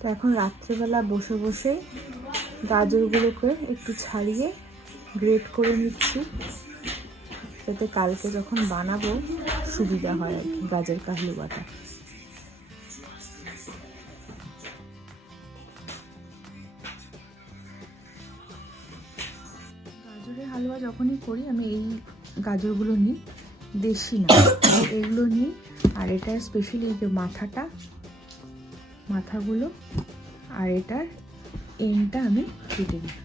তো এখন রাত্রেবেলা বসে বসে গাজরগুলোকে একটু ছাড়িয়ে গ্রেট করে নিচ্ছি, যাতে কালকে যখন বানাবো সুবিধা হয় আর কি গাজর কা হালুয়াটা। গাজরের হালুয়া যখনই করি আমি এই গাজরগুলো নিই, দেশি না, এগুলো নিই। আর এটার স্পেশালি এই যে মাথাগুলো আর এটার এন্ডটা আমি কেটে দিই।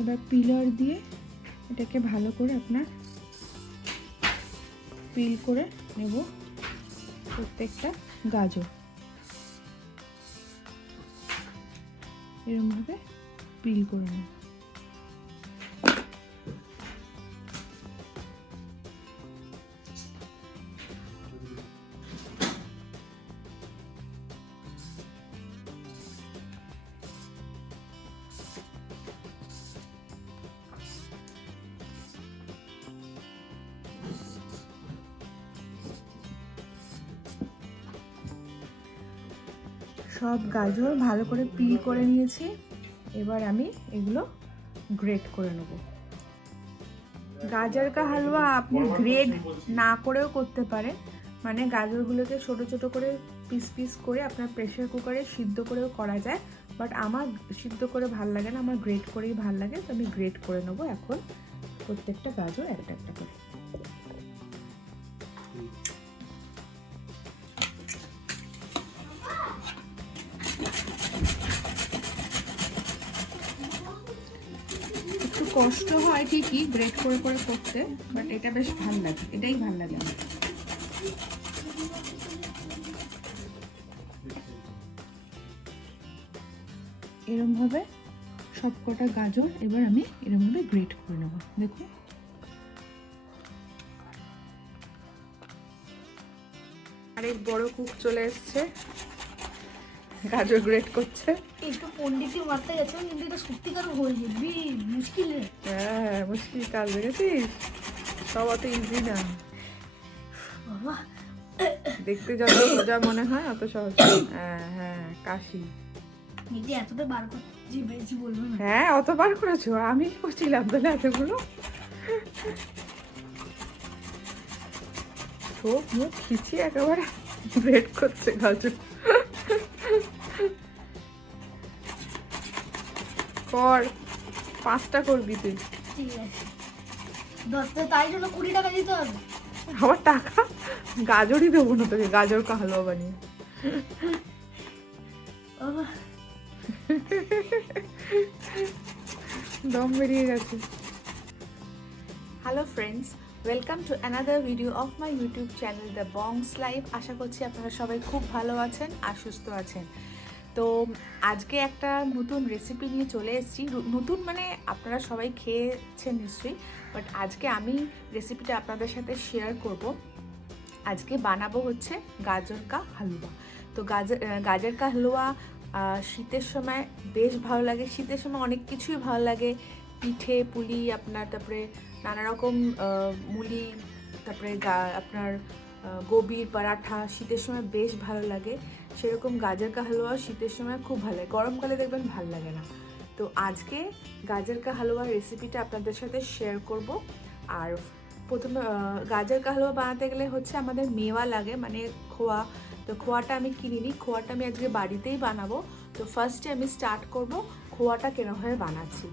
এবার পিলার দিয়ে এটাকে ভালো করে আপনার পিল করে নেব প্রত্যেকটা গাজর, এরকমভাবে পিল করে নেব। সব গাজর ভালো করে পিল করে নিয়েছি, এবার আমি এগুলো গ্রেট করে নেব। গাজর কা হালুয়া আপনি গ্রেট না করেও করতে পারেন, মানে গাজরগুলোকে ছোট ছোট করে পিস করে আপনার প্রেসার কুকারে সিদ্ধ করেও করা যায়, বাট আমার সিদ্ধ করে ভাল লাগে না, আমার গ্রেট করেই ভাল লাগে। তো আমি গ্রেট করে নেবো এখন প্রত্যেকটা গাজর একটা একটা করে। একটু কষ্ট হয় ঠিকই গ্রেট করে করে করতে, বাট এটা বেশ ভাল লাগে, এটাই ভাল লাগে আমার। এরম ভাবে সব কটা গাজর এবার আমি এরম ভাবে গ্রেট করে নেব। দেখুন আরেক বড় কুক চলে এসছে, গাজর গ্রেট করছে। একটু পন্ডিতের মাথায় গেছে, কিন্তু এটা সত্যিকার হয়ে যাবে মুশকিল। হ্যাঁ মুশকিল কাজ, দেখেছিস সব অত ইজি না, বাবা দেখতে যত সোজা মনে হয় অত সহজ। হ্যাঁ হ্যাঁ কাশি, নিজে এতটা বার করছি বেশি বলবো না। হ্যাঁ অতবার করেছো, আমি কি করছিলাম তাহলে এতগুলো? চোখ মুখ খিচিয়ে একেবারে গ্রেট করছে গাজর। কর, 5টা করবি তুই। ঠিক আছে, 10টা, তাই জন্য 20 টাকা দিতে হবে। আবার টাকা গাজরই দেবো না তোকে, গাজর কা হালুয়া বানিয়ে। বাবা দম বেরিয়ে গেছে। Hello friends, welcome to another video of my YouTube channel the bongs life. আশা করছি আপনারা সবাই খুব ভালো আছেন আর সুস্থ আছেন। তো আজকে একটা নতুন রেসিপি নিয়ে চলে এসেছি। নতুন মানে আপনারা সবাই খেয়েছেন নিশ্চয়ই, বাট আজকে আমি রেসিপিটা আপনাদের সাথে শেয়ার করব। আজকে বানাবো হচ্ছে গাজর কা হালুয়া। তো গাজর কা হালুয়া শীতের সময় বেশ ভালো লাগে। শীতের সময় অনেক কিছুই ভালো লাগে, পিঠে পুলি আপনার, তারপরে নানা রকম মুলি, তারপরে আপনার গোবির পরাঠা শীতের সময় বেশ ভালো লাগে। সেরকম গাজর কা হালুয়া শীতের সময় খুব ভালো লাগে, গরমকালে দেখবেন ভালো লাগে না। তো আজকে গাজর কা হালুয়ার রেসিপিটা আপনাদের সাথে শেয়ার করব। আর প্রথমে গাজর কা হালুয়া বানাতে গেলে হচ্ছে আমাদের মেওয়া লাগে, মানে খোয়া। তো খোয়াটা আমি কিনিনি, খোয়াটা আমি আজকে বাড়িতেই বানাবো। তো ফার্স্টে আমি স্টার্ট করব খোয়াটা কেরমভাবে বানাচ্ছি।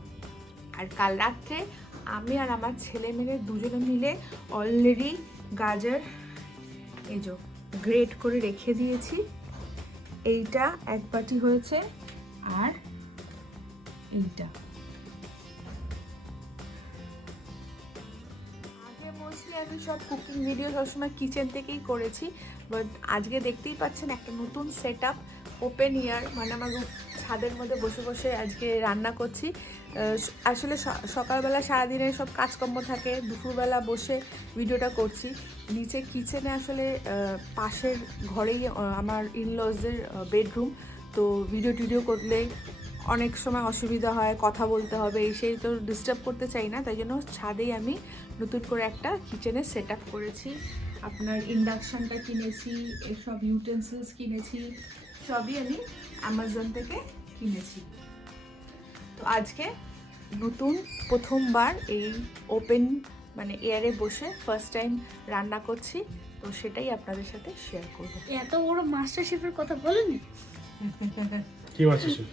আর কাল রাত্রে আমি আর আমার ছেলে মেয়ে দুজনে মিলে অলরেডি গাজর এই যে গ্রেট করে রেখে দিয়েছি। এইটা এক বাটি হয়েছে, আর এইটা আগে মোস্টলি আমি সব কুকিং ভিডিও সবসময় কিচেন থেকেই করেছি, বাট আজকে দেখতেই পাচ্ছেন একটা নতুন সেট আপ, ওপেন এয়ার, মানে আমার ছাদের মধ্যে বসে বসে আজকে রান্না করছি। আসলে সকালবেলা সারাদিনের সব কাজকর্ম থাকে, দুপুরবেলা বসে ভিডিওটা করছি। নিচে কিচেনে আসলে পাশের ঘরেই আমার ইনলজদের বেডরুম, তো ভিডিও করলে অনেক সময় অসুবিধা হয়, কথা বলতে হবে, এই সেই, তো ডিস্টার্ব করতে চাই না, তাই জন্য ছাদেই আমি নতুন করে একটা কিচেনে সেট আপ করেছি। আপনার ইন্ডাকশানটা কিনেছি, এসব ইউটেন্সিলস কিনেছি, সবই আমি অ্যামাজন থেকে কিনেছি। তো আজকে নতুন প্রথমবার এই ওপেন মানে এয়ারে বসে ফার্স্ট টাইম রান্না করছি, তো সেটাই আপনাদের সাথে শেয়ার করবো। এত বড় মাস্টার শেফের কথা বলেনি? কি মাস্টার শেফ?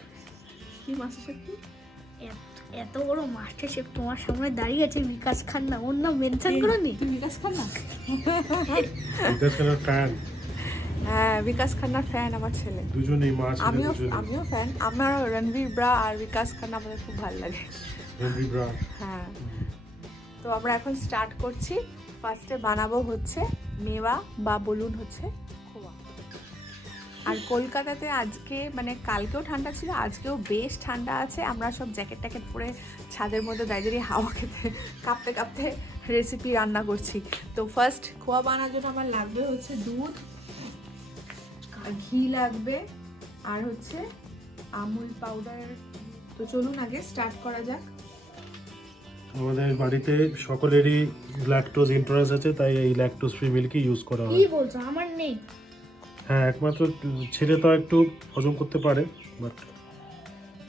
কি মাস্টার শেফ? এত বড় মাস্টার শেফ তোমার সামনে দাঁড়িয়ে আছে বিকাশ খান্না, ওর নাম মেনশন করোনি? তুমি বিকাশ খান্না? বিকাশ খান্নার ফ্যান। হ্যাঁ, বিকাশ খান্নার ফ্যান আমার ছেলে। দুজনেই মা ছেলে দুজনেই। আমিও ফ্যান। আমার রণবীর ব্রা আর বিকাশ খান্না আমাদের খুব ভালো লাগে। রণবীর ব্রা। হ্যাঁ, তো আমরা এখন স্টার্ট করছি। ফার্স্টে বানাবো হচ্ছে মেওয়া বা বলুন হচ্ছে খোয়া। আর কলকাতাতে আজকে মানে কালকেও ঠান্ডা ছিল, আজকেও বেশ ঠান্ডা আছে। আমরা সব জ্যাকেট ট্যাকেট পরে ছাদের মধ্যে দাঁড়িয়ে হাওয়া খেতে কাঁপতে কাঁপতে রেসিপি রান্না করছি। তো ফার্স্ট খোয়া বানানোর জন্য আমার লাগবে হচ্ছে দুধ, ঘি লাগবে, আর হচ্ছে আমুল পাউডার। তো চলুন আগে স্টার্ট করা যাক। আমাদের বাড়িতে সকলেরই ল্যাকটোজ ইন্টলারেন্স আছে, তাই এই ল্যাকটোজ ফ্রি মিল্কই ইউজ করা কি হয়। বলছো? আমার নেই। হ্যাঁ, একমাত্র ছেলে তো একটু হজম করতে পারে, বাট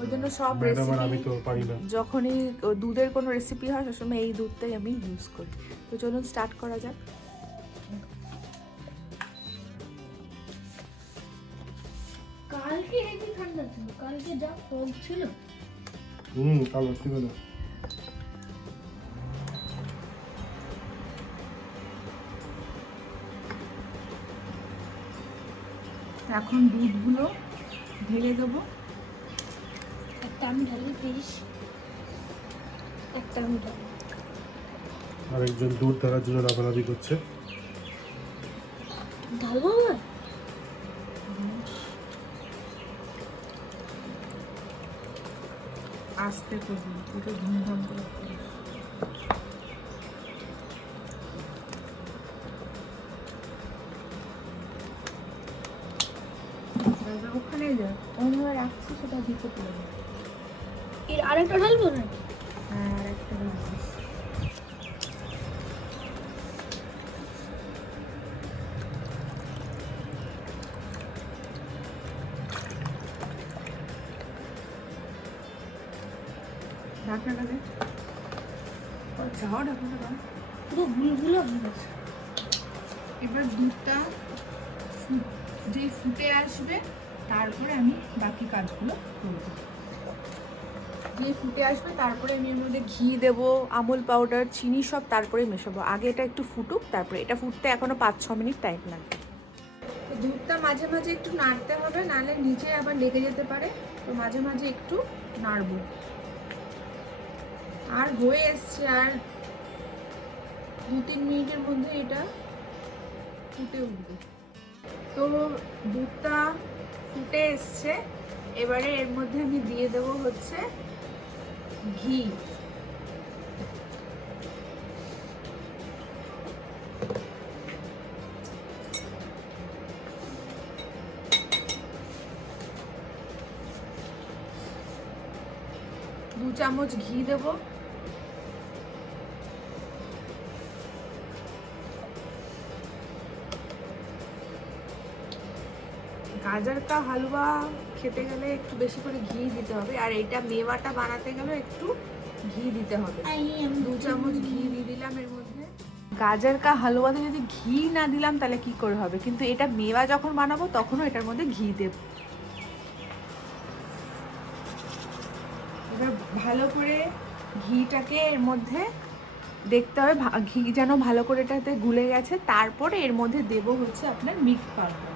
ওই জন্য সব ম্যাডাম আর আমি রেসিপি তো পারি না। যখনই দুধের কোনো রেসিপি হয় সবসময় এই দুধটাই আমি ইউজ করি। তো চলুন স্টার্ট করা যাক। কালকে হেভি ঠান্ডা ছিল, কালকে যা ফগ ছিল। কাল রাত্রিবেলা। এখন দুধগুলো ঢেলে দেবো। একটা আমি ঢালি প্লিজ, একটা আমি ঢালি। আরেকজন দুধ ঢালার জন্য লাফালাফি করছে। ঢালবো আবার? আস্তে করবি, একটু ধুমধাম করে করিস। ওখানে যা অন্যভাবে রাখছি, সেটা দিতে পারবে। এর আরেকটা ঢালবো না? হ্যাঁ, আর একটা রাখছিস। ঢাকনা দে। যাও ঢাকনা দাও। পুরো গুলগুলো হয়ে গেছে। এবার দুধটা যেই ফুটে আসবে তারপরে আমি বাকি কাজগুলো করব। যে ফুটে আসবে তারপরে আমি এর মধ্যে ঘি দেবো, আমুল পাউডার, চিনি সব তারপরে মেশাবো। আগে এটা একটু ফুটুক, তারপরে এটা ফুটতে এখনো 5-6 মিনিট টাইম লাগবে। দুধটা মাঝে মাঝে একটু নাড়তে হবে, নাহলে নিচে আবার লেগে যেতে পারে, তো মাঝে মাঝে একটু নাড়বো। আর হয়ে এসছে, আর 2-3 মিনিটের মধ্যে এটা ফুটে উঠবে। তো দুধটা ফুটে এসছে, এবারে এর মধ্যে আমি দিয়ে দেবো হচ্ছে ঘি। দু চামচ ঘি দেবো। গাজর কা হালুয়া খেতে গেলে একটু বেশি করে ঘি দিতে হবে, আর এটা মেওয়াটা বানাতে গেলে একটু ঘি দিতে হবে। 2 চামচ ঘি দিয়ে দিলাম এর মধ্যে। গাজর কা হালুয়াতে যদি ঘি না দিলাম তাহলে কি করে হবে, কিন্তু এটা মেওয়া যখন বানাবো তখনও এটার মধ্যে ঘি দেব। এবার ভালো করে ঘিটাকে এর মধ্যে দেখতে হবে, ঘি যেন ভালো করে এটাতে গুলে গেছে। তারপরে এর মধ্যে দেব হচ্ছে আপনার মিল্ক পাউডার।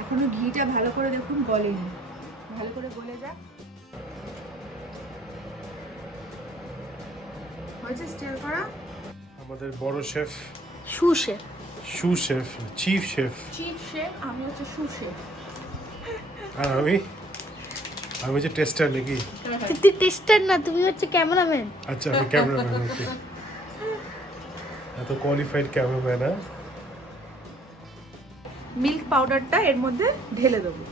এখনো ঘিটা ভালো করে দেখুন গলেনি, ভালো করে গলে যাক। হয়েছে স্টির করা। আমাদের বড় শেফ শু chef, chief chef, chief chef, আমি হচ্ছে সু শেফ। আর আমি আমি হচ্ছে টেস্টার নাকি? তুই টেস্টার না, তুমি হচ্ছে ক্যামেরাম্যান। আচ্ছা আমি ক্যামেরাম্যান। ওকে, এত কোয়ালিফাইড ক্যামেরাম্যান। হ্যাঁ, মিল্ক পাউডারটা এর মধ্যে ঢেলে দেবো।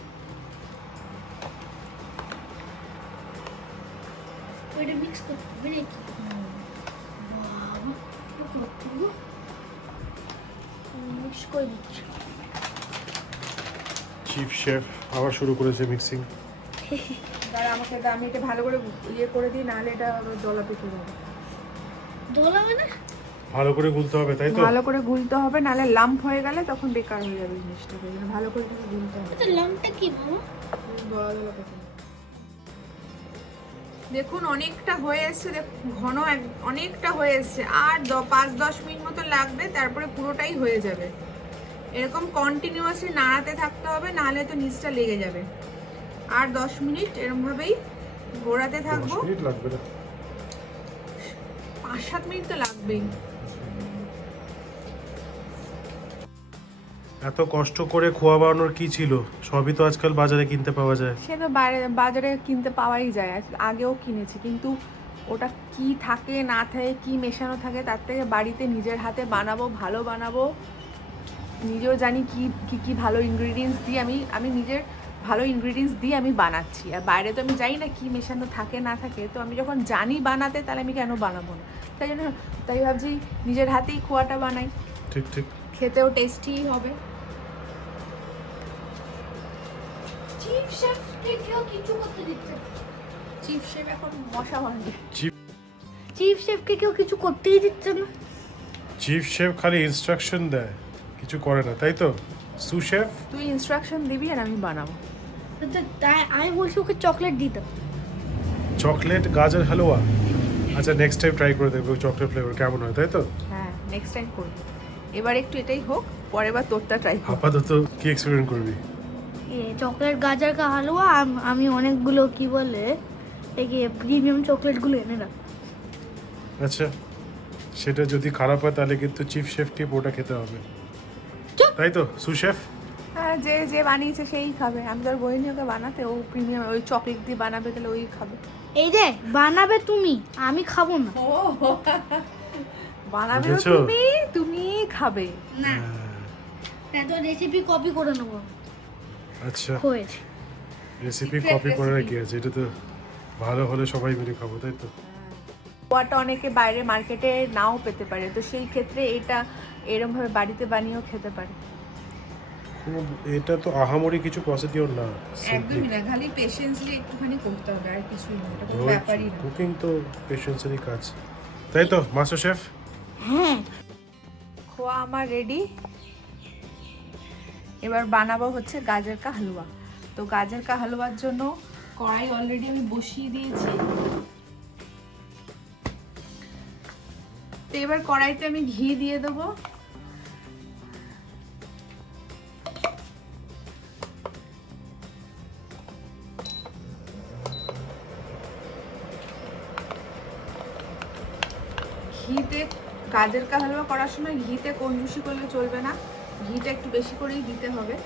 ওইটা মিক্স করতে হবে নাকি? মিক্স করে দিচ্ছি। চিফ শেফ আবার শুরু করেছে মিক্সিং। আর আমাকে আমি এটা ভালো করে ইয়ে করে দিই, নাহলে এটা দলা পেকে যাবে। দোলাবে না? ভালো করে গুলতে হবে, তাই তো? ভালো করে গুলতে হবে, নাহলে লাম্প হয়ে গেলে তখন বেকার হয়ে যাবে জিনিসটা। ওই জন্য ভালো করে কিন্তু গুলতে হবে। আচ্ছা, লামটা কি মামা? দলা দলা পেকে যাবে। দেখুন অনেকটা হয়ে এসছে, ঘন অনেকটা হয়ে এসছে। আর 5-10 মিনিট মতো লাগবে, তারপরে পুরোটাই হয়ে যাবে। এরকম কন্টিনিউয়াসলি নাড়াতে থাকতে হবে, নাহলে তো নিচটা লেগে যাবে। আর 10 মিনিট এরকমভাবেই ঘোরাতে 10 থাকবো। মিনিট লাগবে না, 5-7 মিনিট তো লাগবেই। এত কষ্ট করে খোয়া বানানোর কি ছিল? সবই তো আজকাল বাজারে কিনতে পাওয়া যায়। সে তো বাজারে কিনতে পাওয়াই যায়, আগেও কিনেছি, কিন্তু ওটা কি থাকে না থাকে, কি মেশানো থাকে, তার থেকে বাড়িতে নিজের হাতে বানাবো, ভালো বানাবো। নিজেও জানি কি কি কি ভালো ইনগ্রিডিয়েন্টস দিয়ে আমি নিজের ভালো ইনগ্রিডিয়েন্টস দিয়ে আমি বানাচ্ছি। আর বাইরে তো আমি জানি না কি মেশানো থাকে না থাকে, তো আমি যখন জানি বানাতে, তাহলে আমি কেন বানাবো না? তাই ভাবছি নিজের হাতেই খোয়াটা বানাই, ঠিক ঠিক। খেতেও টেস্টি হবে। চিফ শেফ কে কেউ কিছু করতে দিচ্ছে? চিফ শেফ এখন মশা মারবে। চিফ শেফকে কেউ কিছু করতেই দিচ্ছে না। চিফ শেফ খালি ইনস্ট্রাকশন দেয়, কিছু করে না, তাই তো? সু শেফ তুই ইনস্ট্রাকশন দিবি আর আমি বানাবো। তো তাই আমি বলছি ওকে চকলেট দিতে। চকলেট গাজর হালুয়া। আচ্ছা নেক্সট টাইম ট্রাই করে দেখবো চকলেট ফ্লেভার কেমন হয়, তাই তো? হ্যাঁ, নেক্সট টাইম করবো। এবার একটু এটাই হোক, পরের বার তোরটা ট্রাই করবো। আপাতত কি এক্সপেরিমেন্ট করবি? চকলেট গাজর কা হালুয়া। আমি অনেকগুলো কি বলে এই প্রিমিয়াম চকলেটগুলো এনে রাখ। আচ্ছা, সেটা যদি খারাপ হয় তাহলে কিন্তু চিফ শেফকে ওটা খেতে হবে, চুপ। তাই তো সু শেফ? হ্যাঁ, যে যে বানিয়েছে সেই খাবে। আমি তো আর বলিনি ওকে বানাতে, ও প্রিমিয়াম ওই চকলেট দিয়ে বানাবে, তাহলে ওই খাবে। এই যে বানাবে তুমি, আমি খাবো না। ও বানাবে বুঝেছো? তুমি খাবে না, হ্যাঁ। তো রেসিপি কপি করে নেবো। আচ্ছা, হয়েছে। রেসিপি Secret কপি করে recipe। কি আছে? এটা তো ভালো হলে সবাই মিলে খাবো, তাই তো? খোয়াটা অনেকে বাইরে মার্কেটে নাও পেতে পারে, তো সেই ক্ষেত্রে এটা এরমভাবে বাড়িতে বানিয়েও খেতে পারে। এটা তো আহামরি কিছু প্রসিডিওর না, একদমই না, খালি পেশেন্সলি একটুখানি করতে হবে, আর কিছুই না, এটা কোনো ব্যাপারই না। কুকিং তো পেশেন্সেরই কাজ, তাই তো মাস্টার শেফ? হ্যাঁ, খোয়া আমার রেডি। এবার বানাবো হচ্ছে গাজর কা হালুয়া। তো গাজর কা হালুয়ার জন্য কড়াই অলরেডি আমি বসিয়ে দিয়েছি। তো এবার কড়াইতে আমি ঘি দিয়ে দেবো। ঘিতে গাজর কা হালুয়া করার সময় ঘিতে কঞ্জুসি করলে চলবে না, ঘিটা একটু বেশি করেই দিতে হবে।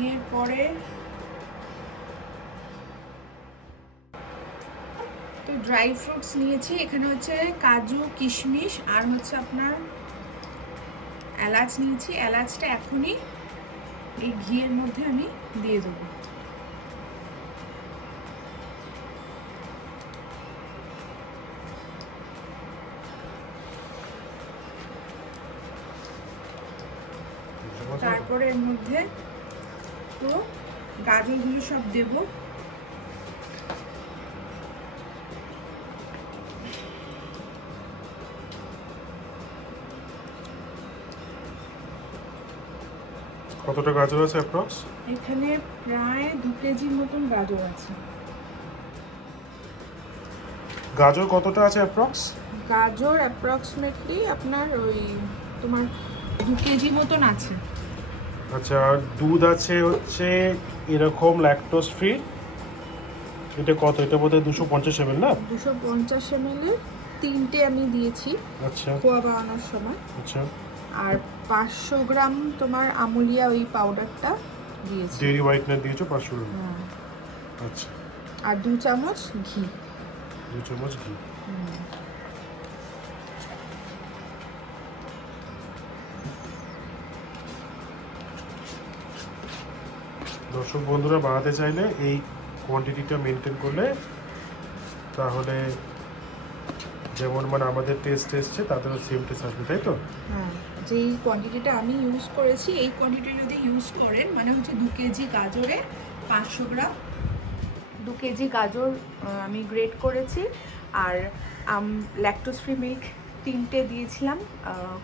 ঘিয়ের পরে তো ড্রাই ফ্রুটস নিয়েছি, এখানে হচ্ছে কাজু, কিশমিশ আর হচ্ছে আপনার এলাচ নিয়েছি। এলাচটা এখনই এই ঘিয়ের মধ্যে আমি দিয়ে দেবো। তারপরে এর মধ্যে তো গাজরগুলো সব দেবো। কতটা গাজর আছে অ্যাপ্রক্স? এখানে প্রায় 2 কেজির মতন গাজর আছে। গাজর কতটা আছে অ্যাপ্রক্স? গাজর অ্যাপ্রক্সিমেটলি আপনার ওই তোমার 2 কেজি মতন আছে। আচ্ছা, আর দুধ আছে হচ্ছে এরকম ল্যাকটোজ ফ্রি। এটা কত? এটা বোধহয় 250 ml না? 250 ml এর 3টে আমি দিয়েছি আচ্ছা খোয়া বানানোর সময়। আচ্ছা। আর 500 গ্রাম তোমার আমুলিয়া ওই পাউডারটা দিয়েছি। ডেইরি হোয়াইটনার দিয়েছো 500 গ্রাম। হ্যাঁ। আচ্ছা, আর 2 চামচ ঘি। 2 চামচ ঘি। দর্শক বন্ধুরা বানাতে চাইলে এই কোয়ান্টিটিটা মেনটেন করলে তাহলে যেমন মানে আমাদের টেস্ট এসছে তাদেরও সেম টেস্ট আসবে, তাই তো? হ্যাঁ, যেই কোয়ান্টিটিটা আমি ইউজ করেছি এই কোয়ান্টিটি যদি ইউজ করেন মানে হচ্ছে 2 কেজি গাজরে 500 গ্রাম। 2 কেজি গাজর আমি গ্রেট করেছি। আর ল্যাকটোজ ফ্রি মিল্ক 3টে দিয়েছিলাম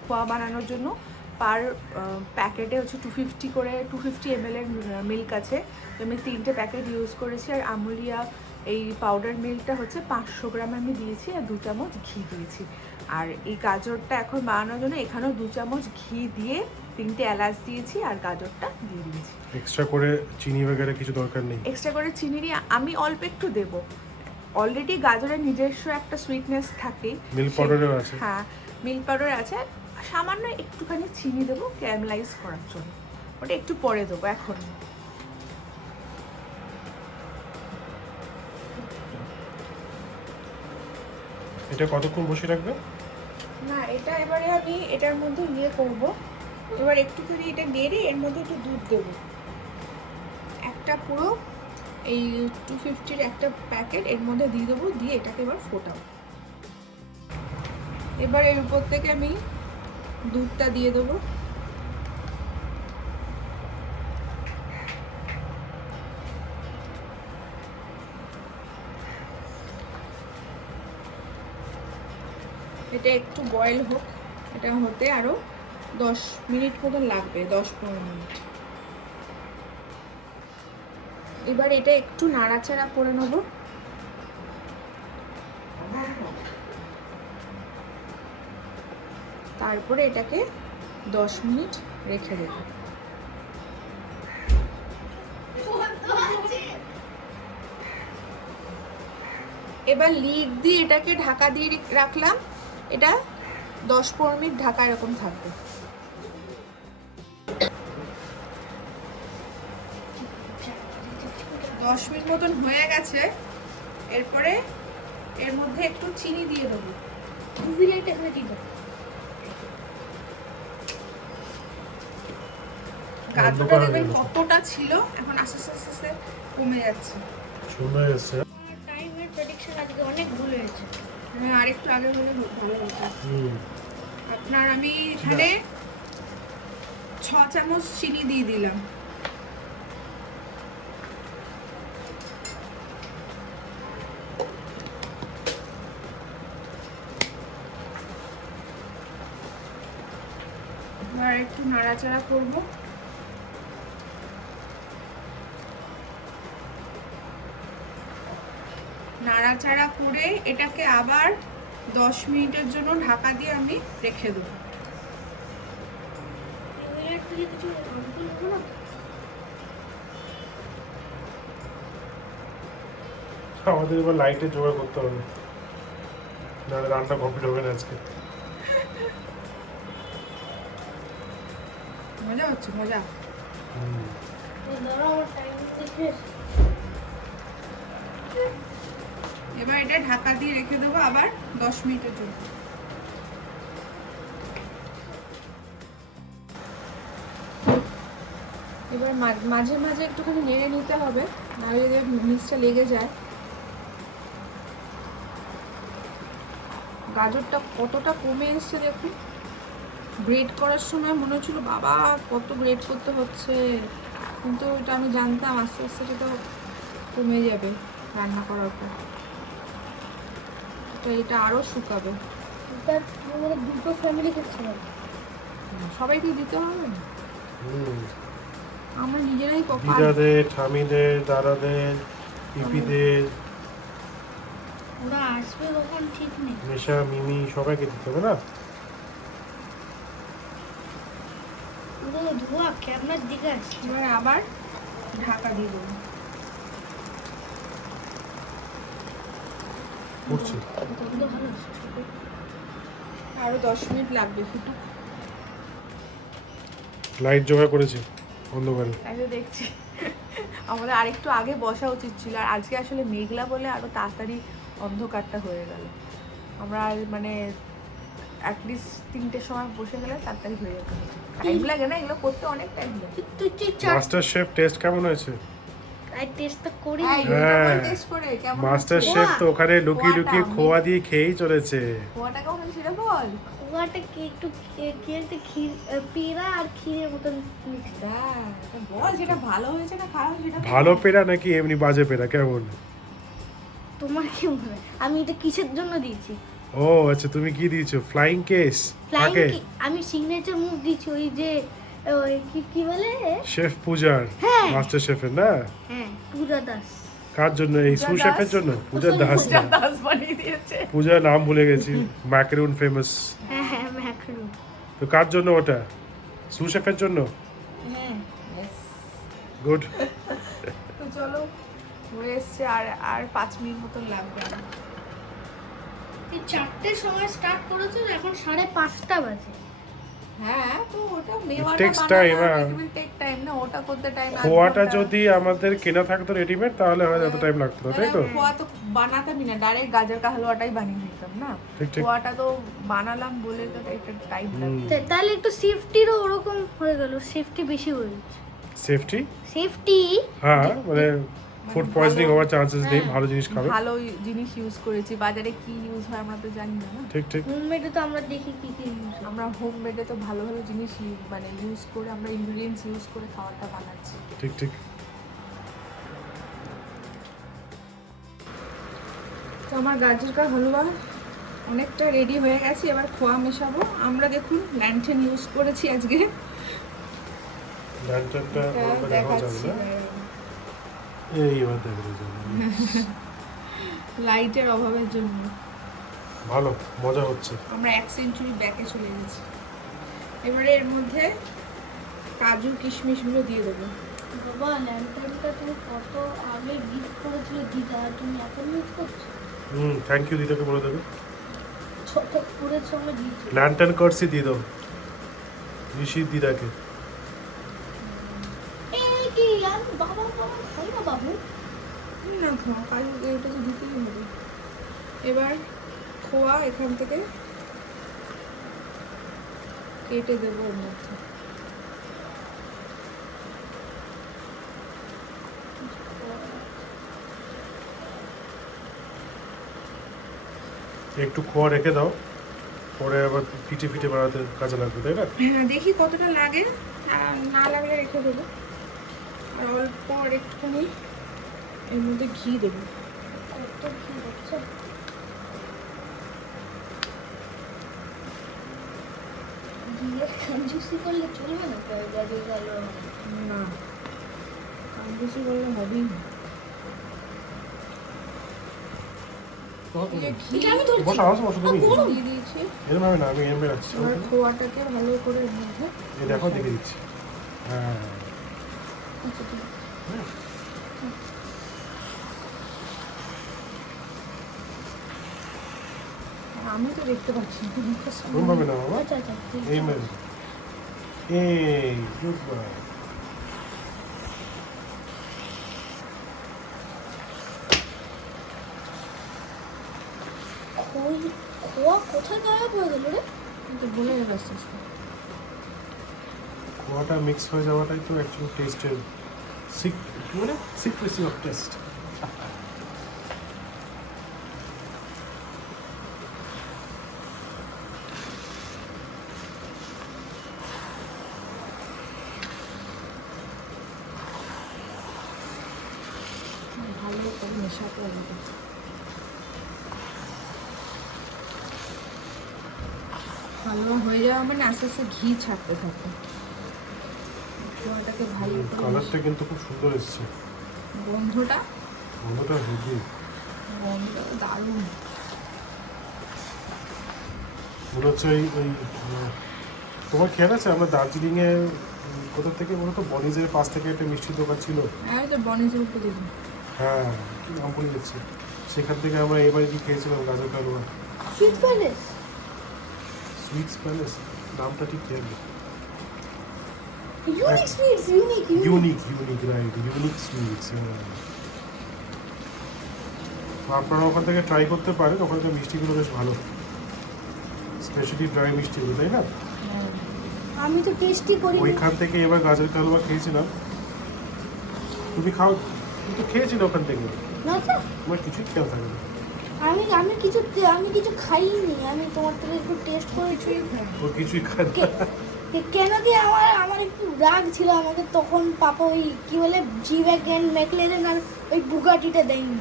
খোয়া বানানোর জন্য। পার প্যাকেটে হচ্ছে 250 করে 250 ml এর মিল্ক আছে, তো আমি 3টে প্যাকেট ইউজ করেছি। আর আমুলিয়া এই পাউডার মিল্কটা হচ্ছে 500 গ্রাম আমি দিয়েছি, আর 2 চামচ ঘি দিয়েছি। আর এই গাজরটা এখন বানানোর জন্য এখানেও 2 চামচ ঘি দিয়ে 3টে এলাচ দিয়েছি আর গাজরটা দিয়ে দিয়েছি। এক্সট্রা করে চিনি वगैरह কিছু দরকার নেই। এক্সট্রা করে চিনি দিয়ে আমি অল্প একটু দেবো। অলরেডি গাজরের নিজস্ব একটা সুইটনেস থাকে, মিল্ক পাউডারও আছে। হ্যাঁ মিল্ক পাউডার আছে। সামান্য একটুখানি চিনি দেবো ক্যারামেলাইজ করার জন্য, ওটা একটু পরে দেবো এখন। এটা কতক্ষণ বসে রাখবে? না এটা এবারে আমি এটার মধ্যে ইয়ে করব, এবার একটুখানি এটা নেড়ে এর মধ্যে একটু দুধ দেবো। একটা পুরো এই 250-র একটা প্যাকেট এর মধ্যে দিয়ে দেবো, দিয়ে এটাকে এবার ফোটাবো। এবার এর উপর থেকে আমি দুধটা দিয়ে দেবো। এটা একটু বয়েল হোক, এটা হতে আরো 10 মিনিট মতন লাগবে, 10-15 মিনিট। এবার এটা একটু নাড়াচাড়া করে নেব। তারপরে এটাকে 10 মিনিট রেখে দেব। এবার লিড দিয়ে এটাকে ঢাকা দিয়ে রাখলাম। এটা 10-15 মিনিট ঢাকা এরকম থাকবে। দশ মিনিট মতন হয়ে গেছে। এরপরে এর মধ্যে একটু চিনি দিয়ে দেবো। গাজরটা দেখবেন কতটা ছিল, এখন আস্তে আস্তে আস্তে আস্তে কমে যাচ্ছে। সুন্দর এসছে। টাইমের প্রেডিকশন আজকে অনেক ভুল হয়েছে। হ্যাঁ আর একটু আগে হলে ভালো হতো। হুম। আপনার আমি এখানে 6 চামচ চিনি দিয়ে দিলাম। আর একটু নাড়াচাড়া করব। নাড়াচাড়া করে এটাকে আবার 10 মিনিটের জন্য ঢাকা দিয়ে আমি রেখে দেবো। আমাদের এবার লাইটে জোগাড় করতে হবে, নাহলে রান্না কমপ্লিট হবে না আজকে। মজা হচ্ছে, মজা। এবার এটা ঢাকা দিয়ে রেখে দেবো আবার 10 মিনিটের জন্য। এবার মাঝে মাঝে একটুখানি নেড়ে নিতে হবে, নাহলে যদি মিক্সটা লেগে যায়। গাজরটা কতটা কমে এসছে দেখুন। গ্রেট করার সময় মনে হচ্ছিল বাবা কত গ্রেট করতে হচ্ছে, কিন্তু এটা আমি জানতাম আস্তে আস্তে এটা কমে যাবে রান্না করার পর। এটা আরো শুকাবে। দুটো ফ্যামিলি খেতে হবে, সবাইকে দিতে হবে না, আমরা নিজেরাই দিদাদের, ঠামিদের, দাদাদের, পিপিদের, ওরা আসবে কখন ঠিক নেই। মিশা, মিমি সবাইকে দিতে হবে না? পুরো ধোয়া ক্যামেরার দিকে আসছে। এবার আবার ঢাকা দিয়ে দেবো। উঠছে। গন্ধ ভালো আসছে। আরো 10 মিনিট লাগবে ফুটুক। লাইট জোগাড় করেছি অন্ধকারে। তাই তো দেখছি আমাদের আরেকটু আগে বসা উচিত ছিল, আর আজকে আসলে মেঘলা বলে আরো তাড়াতাড়ি অন্ধকারটা হয়ে গেল। আমরা মানে অ্যাটলিস্ট 3টের সময় বসে গেলে তাড়াতাড়ি হয়ে যেত। টাইম লাগে না এগুলো করতে, অনেক টাইম লাগে। তুই চার মাস্টার শেফ টেস্ট কেমন হয়েছে? টেস্টটা করি। হ্যাঁ। টেস্ট করে কেমন মাস্টার হচ্ছে? শেফ তো ওখানে লুকিয়ে লুকিয়ে খোয়াটা খোয়া দিয়ে খেয়েই চলেছে। খোয়াটা কেমন হয়েছে সেটা বল। খোয়াটা কি একটু খেতে ক্ষীর পেড়া আর ক্ষীরের মতন মিক্সড। বল যেটা ভালো হয়েছে না খারাপ সেটা বল। ভালো পেড়া নাকি এমনি বাজে পেড়া কেমন? তোমার কি মনে হয় আমি এটা কিসের জন্য দিয়েছি? ও আচ্ছা, তুমি কি দিয়েছো? Flying case? ফ্লাইং আগে আমি সিগনেচার মুভ দিয়েছি, ওই যে ওই কি বলে? শেফ পূজার, হ্যাঁ। মাস্টার শেফের না? হ্যাঁ, পূজা দাস। কার জন্য? এই পূজা সু শেফের দাস? জন্য? পূজা দাস পূজা না, দাস বানিয়ে দিয়েছে। পূজা নাম ভুলে গেছি। ম্যাকারুন ফেমাস। হ্যাঁ হ্যাঁ, ম্যাক্রো। তো কার জন্য ওটা? সু শেফের জন্য? হ্যাঁ। Yes. গুড। তো চলো, হয়ে এসছে, আর আর 5 মিনিট মতন লাগবে। এই 4টের সময় স্টার্ট করেছো, এখন 5:30 বাজে। হ্যাঁ, তো ওটা মেওয়াটা takes বানানো time, হ্যাঁ। it will take time না, ওটা করতে টাইম লাগবে। খোয়াটা যদি আমাদের কেনা থাকতো রেডিমেড তাহলে হয়তো এত টাইম লাগতো না, তাই তো? খোয়া তো বানাতামই না, ডাইরেক্ট গাজর কা হালুয়াটাই বানিয়ে নিতাম না। ঠিক ঠিক। খোয়াটা তো বানালাম বলে তো একটা টাইম লাগবে। তাহলে একটু সেফটিরও ওরকম হয়ে গেল, সেফটি বেশি হয়ে যাচ্ছে। সেফটি? সেফটি হ্যাঁ, মানে ফুড পয়জনিং হওয়ার চান্সেস নেই, ভালো জিনিস খাবে। ভালো জিনিস ইউজ করেছি, বাজারে কি ইউজ হয় আমরা তো জানি না। ঠিক ঠিক। হোমমেডে তো আমরা দেখি কি কি use হয়। আমরা হোম মেডে তো ভালো ভালো জিনিস মানে ইউজ করে, আমরা ইনগ্রিডিয়েন্টস ইউজ করে খাবারটা বানাচ্ছি। ঠিক ঠিক। তো আমার গাজর কা হালুয়া অনেকটা রেডি হয়ে গেছে, এবার খোয়া মেশাবো। আমরা দেখুন ল্যান্টেন ইউজ করেছি আজকে, ল্যান্টার্নটা এটা দেখা যাবে দেখাচ্ছি। না। এই এবার দেখা যাবে। লাইটের অভাবের জন্য ভালো মজা হচ্ছে। আমরা 1 সেঞ্চুরি ব্যাকে চলে গেছি। এবারে এর মধ্যে কাজু কিশমিশগুলো দিয়ে দেবো। বাবা, ল্যান্টার্নটা তুমি কত আগে গিফট করেছিলে দিদা, আর তুমি এখন ইউজ করছো? থ্যাংক ইউ দিদাকে বলে দেবে। ছোট পুরের সঙ্গে দিয়েছো। ল্যান্টার্ন কার্সি দিয়ে দাও ঋষি দিদাকে। এই কি আমি বাবা খাই না বাবু। না খাওয়া কাজু, এটা তো দিতেই হবে। এবার খোয়া এখান থেকে কেটে দেবো ওর মধ্যে। একটু খোয়া রেখে দাও, পরে আবার পিঠে ফিটে বানাতে কাজে লাগবে, তাই না? হ্যাঁ, দেখি কতটা লাগে, না লাগলে রেখে দেবো। আর অল্প আর একটুখানি এর মধ্যে ঘি দেবো। কত কি হচ্ছে? দিয়ে কঞ্জুসি করলে চলবে না, তো গাজর হালুয়া না, কম বেশি করলে হবেই না। ঘি বসো বসো তুমি। দিয়ে দিয়েছি। এরকম হবে না, আমি এরকম রাখছি। এবার খোয়াটাকে ভালো করে এর মধ্যে। এই দেখো দেখে দিচ্ছি। হ্যাঁ আচ্ছা, ঠিক আছে। আমি তো দেখতে পাচ্ছি না, মুখের সামনে। ওরকম হবে না বাবা। আচ্ছা আচ্ছা ঠিক এই আছে। মেরে এই গুড বয়। খোয়া কোথায় গায়েব হয়ে গেল রে? কিন্তু বলে যাবে আস্তে আস্তে। খোয়াটা মিক্স হয়ে যাওয়াটাই তো অ্যাকচুয়ালি টেস্টের সিক্রেসি অফ টেস্ট। ভালো করে মেশাতে হবে। হালুয়া হয়ে যাওয়া মানে আস্তে আস্তে ঘি ছাড়তে থাকে। খোয়াটাকে ভালো করে কালারটা কিন্তু খুব সুন্দর এসেছে, গন্ধটা গন্ধটা হেভি। গন্ধ দারুণ। মনে হচ্ছে ওই তোমার খেয়াল আছে আমরা দার্জিলিংয়ে কোথা থেকে বলো তো, বনিজের পাশ থেকে একটা মিষ্টির দোকান ছিল। হ্যাঁ, তো বনেজের উপরে দেখুন। হ্যাঁ, কি নাম ভুলে যাচ্ছি। সেখান থেকে আমরা এবারে কি খেয়েছিলাম গাজর का हलवा। সুইট প্যালেস, সুইটস প্যালেস নামটা ঠিক খেয়াল নেই। Unique sweets, unique unique right, unique sweets. আপনারা ওখান থেকে ট্রাই করতে পারেন, ওখানকার মিষ্টিগুলো বেশ ভালো, স্পেশালি ড্রাই মিষ্টিগুলো, তাই না? আমি তো টেস্টই করি। ওইখান থেকে এবার গাজর का हलवा খেয়েছিলাম। তুমি খাও, তুমি তো খেয়েছিলে ওখান থেকে। না তো আমার কিছুই খেয়াল থাকে না। আমি কিছু খাইনি, আমি তোমার থেকে একটু টেস্ট করেছি। ও কিছুই খায় না। কেন কি আমার একটু রাগ ছিল আমাদের তখন, পাপা ওই কি বলে জি ওয়াগন ম্যাকলেরেন আর ওই বুগাটিটা দেয়নি।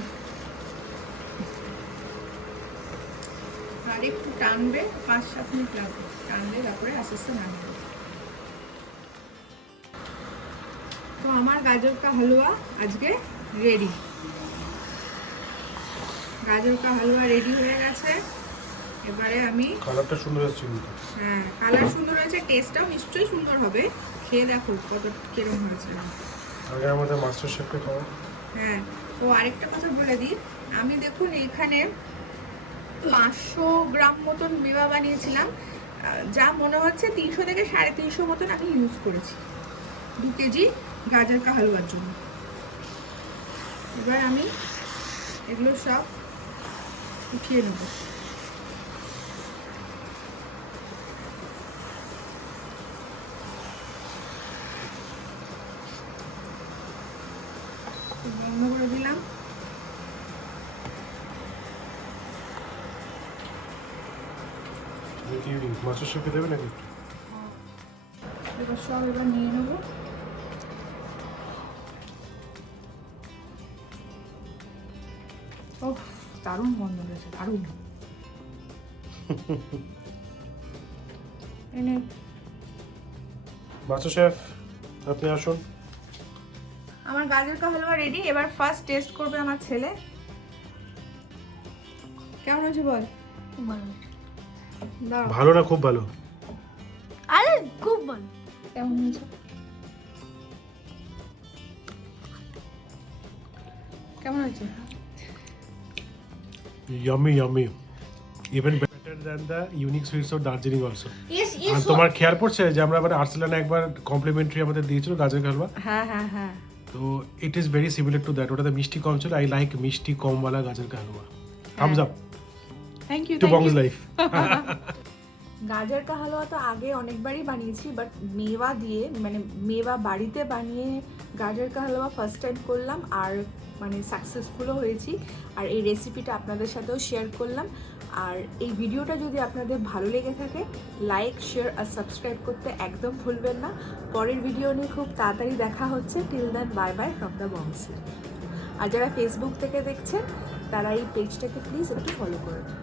আর একটু টানবে, 5-7 মিনিট লাগবে, টানলে তারপরে আস্তে আস্তে নামবে। তো আমার গাজর কা হালুয়া আজকে রেডি। গাজর কা হালুয়া রেডি হয়ে গেছে। এবারে আমি, কালারটা সুন্দর এসেছে কিন্তু। হ্যাঁ কালার সুন্দর হয়েছে, টেস্টটাও নিশ্চয়ই সুন্দর হবে। খেয়ে দেখো কত কিরম হয়েছে। আগে আমাদের মাস্টার শেফকে খাওয়া। হ্যাঁ, ও আরেকটা কথা বলে দিই, আমি দেখুন এখানে 500 গ্রাম মতন মেওয়া বানিয়েছিলাম, যা মনে হচ্ছে 300 থেকে 350 মতন আমি ইউজ করেছি 2 কেজি গাজর কা হালুয়ার জন্য। এবার আমি এগুলো সব উঠিয়ে নেব। বন্ধ করে দিলাম। কি মাস্টার শেফকে দেবে নাকি? এবার সব এবার নিয়ে নেব। ও দারুণ গন্ধ রয়েছে, দারুণ। এনে মাস্টার শেফ আপনি আসুন। আমার গাজর কা হালুয়া রেডি। এবার ফার্স্ট টেস্ট করবে আমার ছেলে। কেমন হয়েছে বল? দাও। ভালো না খুব ভালো? আরে খুব ভালো। কেমন হয়েছে? কেমন হয়েছে? Yummy, yummy. Even better than the unique sweets of Darjeeling also. Yes আর ইয়েস। তোমার খেয়াল পড়ছে যে আমরা আবার আর্সেলানে একবার কমপ্লিমেন্টারি আমাদের দিয়েছিল গাজর का हलवा। হ্যাঁ হ্যাঁ হ্যাঁ। তো it is very similar to that. ওটাতে মিষ্টি কম ছিল। আই লাইক মিষ্টি কম वाला গাজর का हलवा। Thumbs up thank you. To bongs life. গাজর কা হালুয়া তো আগে অনেকবারই বানিয়েছি, বাট মেওয়া দিয়ে, মানে মেওয়া বাড়িতে বানিয়ে গাজর কা হালুয়া ফার্স্ট টাইম করলাম, আর মানে সাকসেসফুলও হয়েছি। আর এই রেসিপিটা আপনাদের সাথেও শেয়ার করলাম। আর এই ভিডিওটা যদি আপনাদের ভালো লেগে থাকে, লাইক, শেয়ার আর সাবস্ক্রাইব করতে একদম ভুলবেন না। পরের ভিডিও নিয়ে খুব তাড়াতাড়ি দেখা হচ্ছে। Till then bye bye from the bongsy. আর যারা ফেসবুক থেকে দেখছেন তারা এই পেজটাকে প্লিজ একটু ফলো করে দেন।